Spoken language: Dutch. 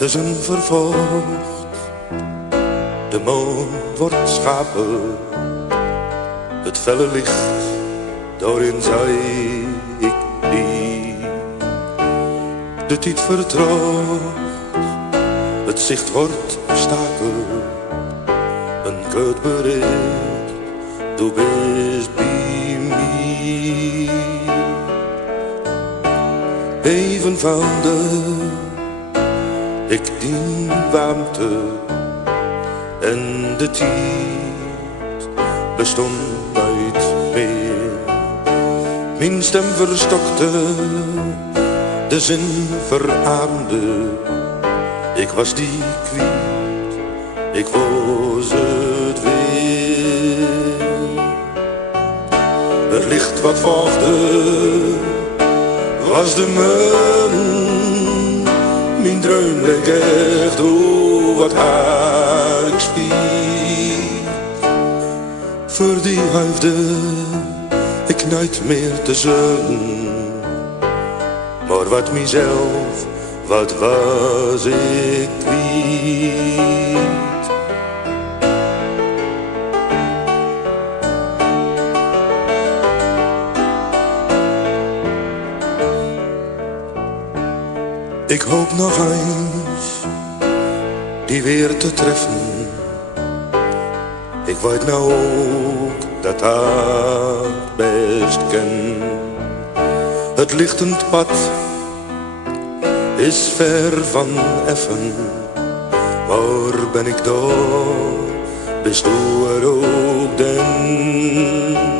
Het is een vervolg, de maan wordt schapen, het felle licht, daarin zei ik die. De tijd vertroogt, het zicht wordt staken, een koud bericht, du bist bij mij. Eenvoudig, ik dien warmte en de tijd bestond nooit meer. Mijn stem verstokte, de zin verarmde. Ik was die kwijt, ik was het weer. Het licht wat volgde was de maan. Mijn droom leek echt, oh wat had ik spiet. Voor die hoefde ik nooit meer te zullen. Maar wat mijzelf, wat was ik kwijt. Ik hoop nog eens die weer te treffen. Ik weet nou ook dat dat best ken. Het lichtend pad is ver van effen. Waar ben ik daar? Bist du er ook den?